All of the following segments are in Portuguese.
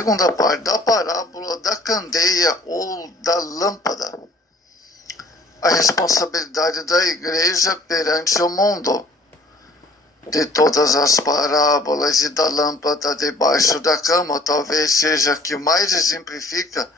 Segunda parte da parábola da candeia ou da lâmpada. A responsabilidade da igreja perante o mundo. De todas as parábolas e da lâmpada debaixo da cama, talvez seja a que mais exemplifica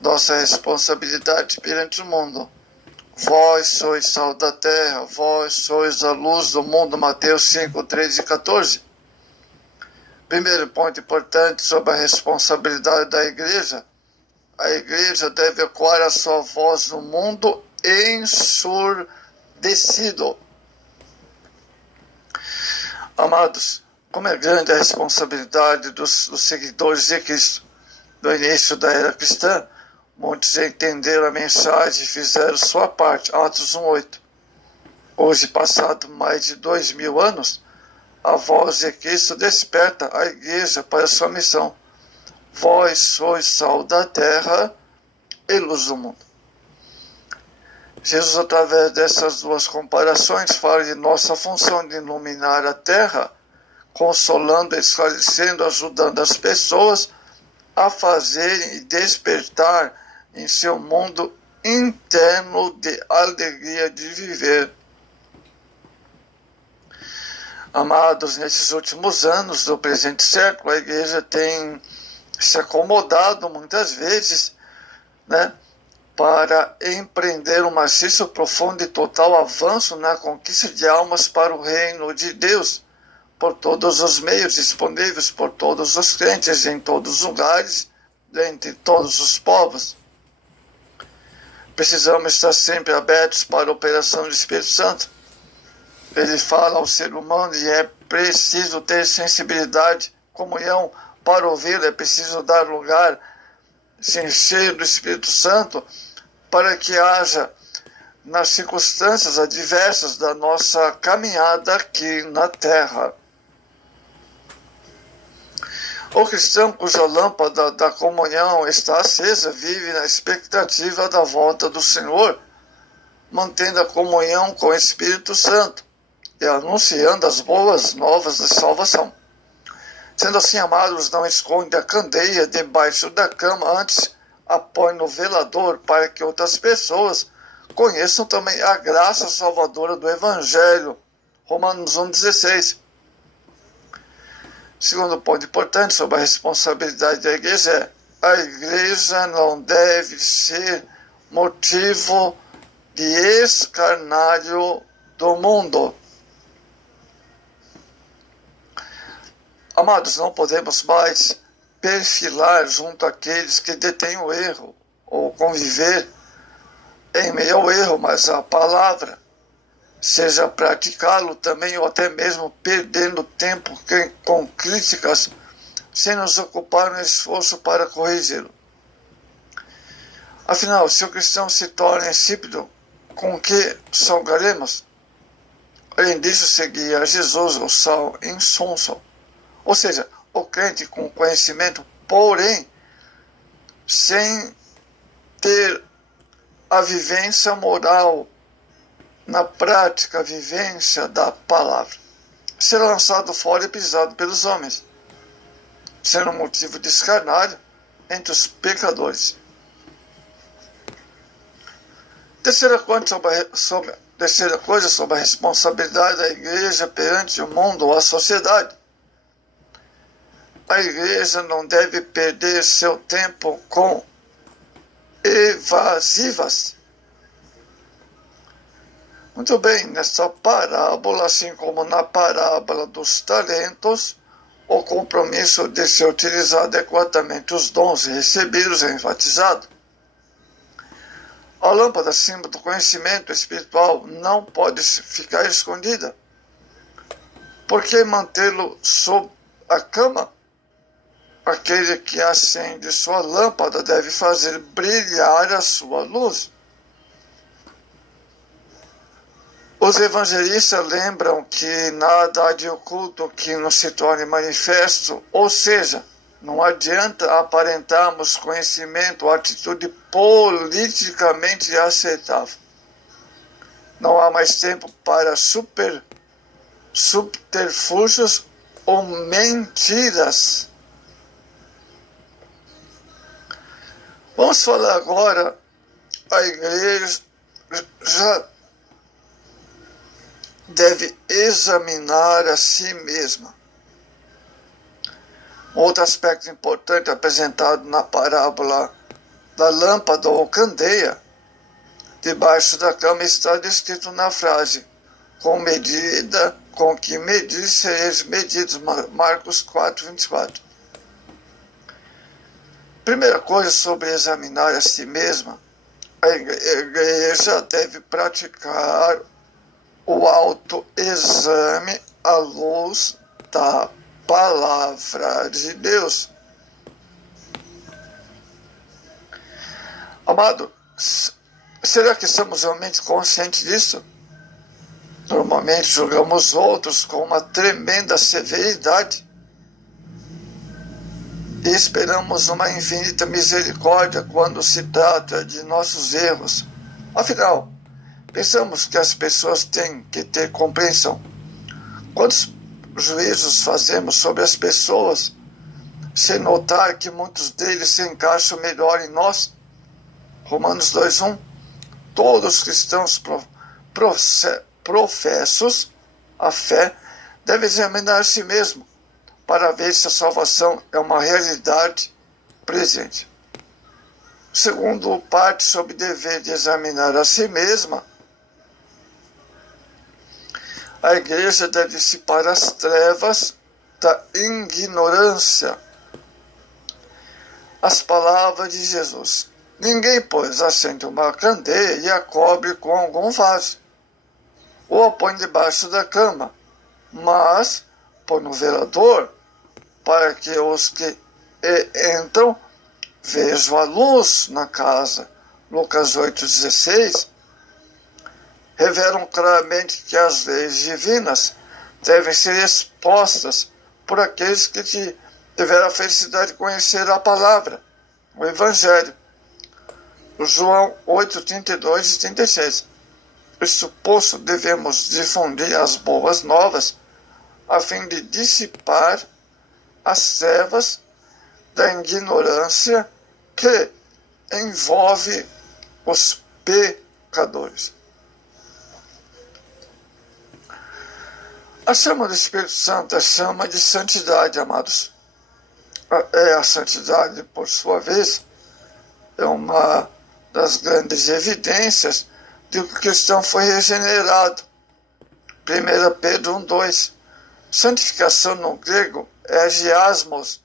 nossa responsabilidade perante o mundo. Vós sois sal da terra, vós sois a luz do mundo. Mateus 5, 13 e 14. Primeiro ponto importante sobre a responsabilidade da igreja. A igreja deve ecoar a sua voz no mundo ensurdecido. Amados, como é grande a responsabilidade dos seguidores de Cristo. No início da era cristã, muitos entenderam a mensagem e fizeram sua parte. Atos 1:8. Hoje, passado mais de 2000 anos, a voz de Cristo desperta a igreja para sua missão. Vós sois sal da terra e luz do mundo. Jesus, através dessas duas comparações, fala de nossa função de iluminar a terra, consolando, esclarecendo, ajudando as pessoas a fazerem e despertar em seu mundo interno de alegria de viver. Amados, nesses últimos anos do presente século, a igreja tem se acomodado muitas vezes, para empreender um maciço, profundo e total avanço na conquista de almas para o reino de Deus, por todos os meios disponíveis, por todos os crentes, em todos os lugares, entre todos os povos. Precisamos estar sempre abertos para a operação do Espírito Santo. Ele fala ao ser humano e é preciso ter sensibilidade, comunhão para ouvi-lo, é preciso dar lugar, se encher do Espírito Santo, para que haja, nas circunstâncias adversas da nossa caminhada aqui na terra. O cristão cuja lâmpada da comunhão está acesa vive na expectativa da volta do Senhor, mantendo a comunhão com o Espírito Santo e anunciando as boas novas de salvação. Sendo assim, amados, não esconde a candeia debaixo da cama, antes a põe no velador, para que outras pessoas conheçam também a graça salvadora do Evangelho. Romanos 1,16. Segundo ponto importante sobre a responsabilidade da igreja é: a igreja não deve ser motivo de escárnio do mundo. Amados, não podemos mais perfilar junto àqueles que detêm o erro, ou conviver em meio ao erro, mas a palavra, seja praticá-lo também, ou até mesmo perdendo tempo com críticas, sem nos ocupar no esforço para corrigi-lo. Afinal, se o cristão se torna insípido, com que salgaremos? Além disso, seguir a Jesus, o sal insonso. Ou seja, o crente com conhecimento, porém, sem ter a vivência moral, na prática, a vivência da palavra, será lançado fora e pisado pelos homens, sendo motivo de escárnio entre os pecadores. Terceira coisa sobre a responsabilidade da igreja perante o mundo ou a sociedade. A igreja não deve perder seu tempo com evasivas. Muito bem, nesta parábola, assim como na parábola dos talentos, o compromisso de se utilizar adequadamente os dons recebidos é enfatizado. A lâmpada, símbolo do conhecimento espiritual, não pode ficar escondida. Por que mantê-lo sob a cama? Aquele que acende sua lâmpada deve fazer brilhar a sua luz. Os evangelistas lembram que nada há de oculto que não se torne manifesto, ou seja, não adianta aparentarmos conhecimento ou atitude politicamente aceitável. Não há mais tempo para subterfúgios ou mentiras. Vamos falar agora, a igreja já deve examinar a si mesma. Outro aspecto importante apresentado na parábola da lâmpada ou candeia debaixo da cama está descrito na frase: com medida com que medis sereis medidos. Marcos 4:24. Primeira coisa sobre examinar a si mesma: a igreja deve praticar o autoexame à luz da palavra de Deus. Amado, será que estamos realmente conscientes disso? Normalmente julgamos outros com uma tremenda severidade e esperamos uma infinita misericórdia quando se trata de nossos erros. Afinal, pensamos que as pessoas têm que ter compreensão. Quantos juízos fazemos sobre as pessoas sem notar que muitos deles se encaixam melhor em nós? Romanos 2:1. Todos os cristãos professos a fé devem examinar a si mesmo para ver se a salvação é uma realidade presente. Segundo parte sobre o dever de examinar a si mesma, a igreja deve dissipar as trevas da ignorância. As palavras de Jesus: ninguém, pois, acende uma candeia e a cobre com algum vaso, ou a põe debaixo da cama, mas põe no velador, para que os que entram vejam a luz na casa. Lucas 8:16 revelam claramente que as leis divinas devem ser expostas por aqueles que tiveram a felicidade de conhecer a palavra, o Evangelho. João 8:32 e 36. Isso posto, devemos difundir as boas novas a fim de dissipar as trevas da ignorância que envolve os pecadores. A chama do Espírito Santo é a chama de santidade, amados. A santidade, por sua vez, é uma das grandes evidências de que o cristão foi regenerado. 1 Pedro 1:2. Santificação no grego é giasmos,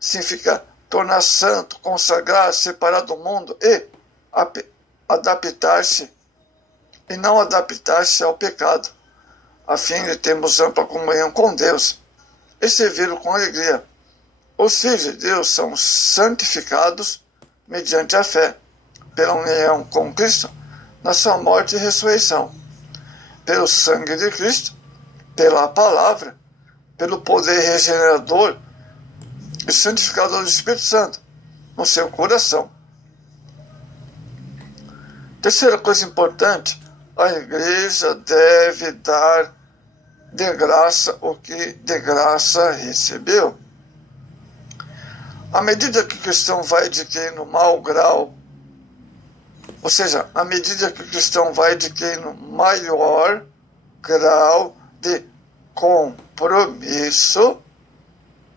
significa tornar santo, consagrar, separar do mundo e adaptar-se, e não adaptar-se ao pecado, a fim de termos ampla comunhão com Deus e servi-lo com alegria. Os filhos de Deus são santificados mediante a fé, pela união com Cristo, na sua morte e ressurreição, pelo sangue de Cristo, pela palavra, pelo poder regenerador e santificador do Espírito Santo no seu coração. Terceira coisa importante: a igreja deve dar de graça o que de graça recebeu. À medida que o cristão vai adquirindo mau grau, ou seja, à medida que o cristão vai adquirindo maior grau de compromisso,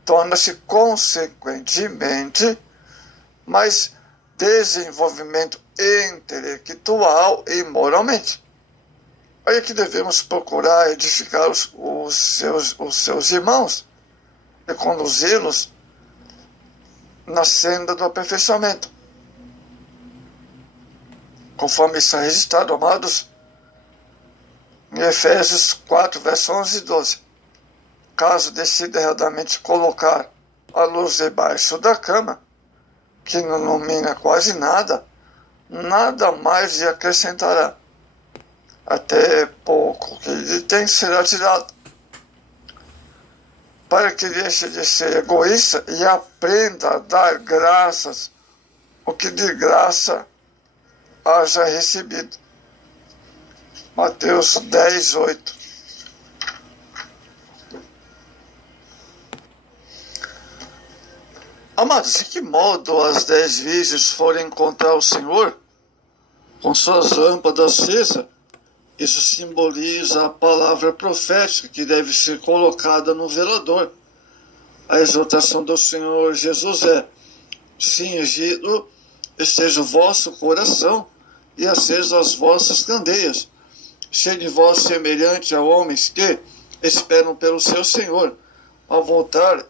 torna-se consequentemente mais desenvolvimento intelectual e moralmente. Aí é que devemos procurar edificar os seus irmãos e conduzi-los na senda do aperfeiçoamento, conforme está registrado, amados, em Efésios 4, versos 11 e 12. Caso decida erradamente colocar a luz debaixo da cama, que não ilumina quase nada, nada mais lhe acrescentará. Até pouco que lhe tem será tirado, para que deixe de ser egoísta e aprenda a dar graças o que de graça haja recebido. Mateus 10:8. Amados, de que modo as 10 virgens foram encontrar o Senhor? Com suas lâmpadas acesas. Isso simboliza a palavra profética que deve ser colocada no velador. A exortação do Senhor Jesus é: cingido esteja o vosso coração e acesas as vossas candeias. Sede vós semelhante a homens que esperam pelo seu Senhor, ao voltar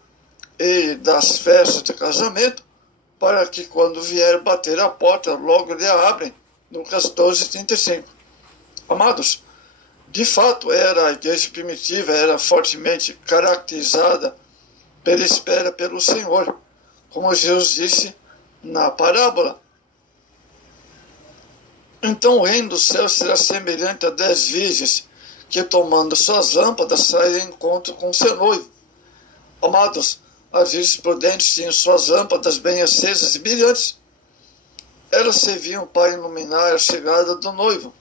ele das festas de casamento, para que quando vier bater a porta, logo lhe abrem. Lucas 12:35. Amados, de fato a igreja primitiva era fortemente caracterizada pela espera pelo Senhor, como Jesus disse na parábola. Então o reino dos céus será semelhante a 10 virgens que, tomando suas lâmpadas, saem em encontro com seu noivo. Amados, as virgens prudentes tinham suas lâmpadas bem acesas e brilhantes. Elas serviam para iluminar a chegada do noivo.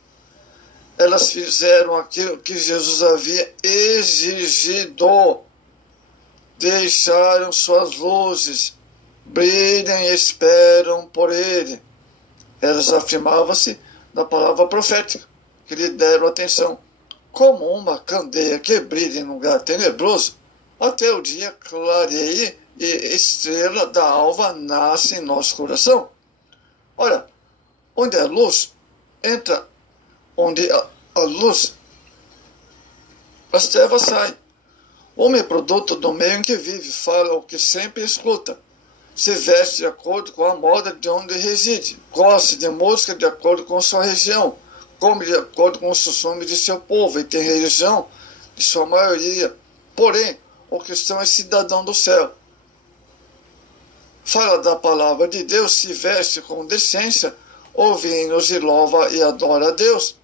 Elas fizeram aquilo que Jesus havia exigido. Deixaram suas luzes, brilhem e esperam por ele. Elas afirmavam-se na palavra profética, que lhe deram atenção, como uma candeia que brilha em lugar tenebroso, até o dia clareie e estrela da alva nasce em nosso coração. Ora, onde a luz entra, onde a luz, as trevas saem. O homem é produto do meio em que vive, fala o que sempre escuta, se veste de acordo com a moda de onde reside, gosta de música de acordo com sua região, come de acordo com os costumes de seu povo e tem religião de sua maioria. Porém, o cristão é cidadão do céu. Fala da palavra de Deus, se veste com decência, ouve hinos e louva e adora a Deus.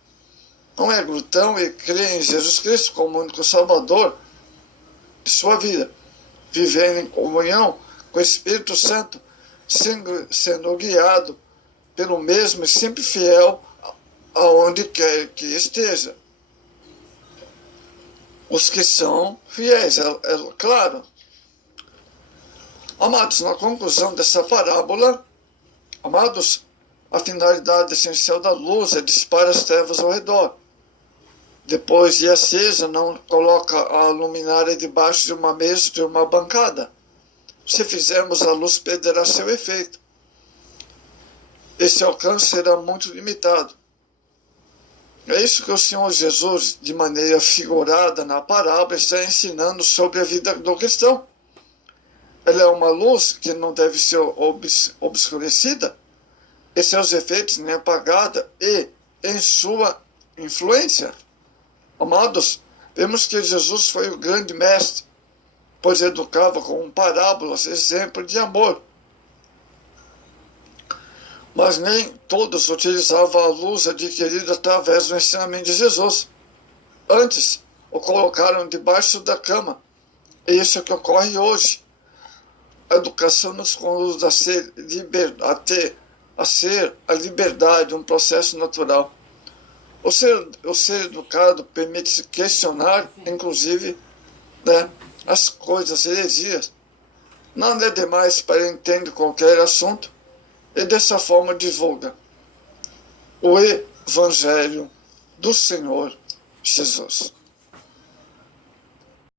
Não é glutão e crê em Jesus Cristo como único Salvador de sua vida, vivendo em comunhão com o Espírito Santo, sendo guiado pelo mesmo e sempre fiel aonde quer que esteja. Os que são fiéis, é claro. Amados, na conclusão dessa parábola, amados, a finalidade essencial da luz é dispar as trevas ao redor. Depois de acesa, não coloca a luminária debaixo de uma mesa, de uma bancada. Se fizermos, a luz perderá seu efeito. Esse alcance será muito limitado. É isso que o Senhor Jesus, de maneira figurada na parábola, está ensinando sobre a vida do cristão. Ela é uma luz que não deve ser obscurecida, e seus efeitos nem apagada, e em sua influência. Amados, vemos que Jesus foi o grande mestre, pois educava com parábolas, exemplo de amor. Mas nem todos utilizavam a luz adquirida através do ensinamento de Jesus. Antes, o colocaram debaixo da cama. E isso é o que ocorre hoje. A educação nos conduz a ser a liberdade, um processo natural. O ser educado permite-se questionar, inclusive, as coisas, heresias. Nada é demais para entender qualquer assunto, e dessa forma divulga o Evangelho do Senhor Jesus.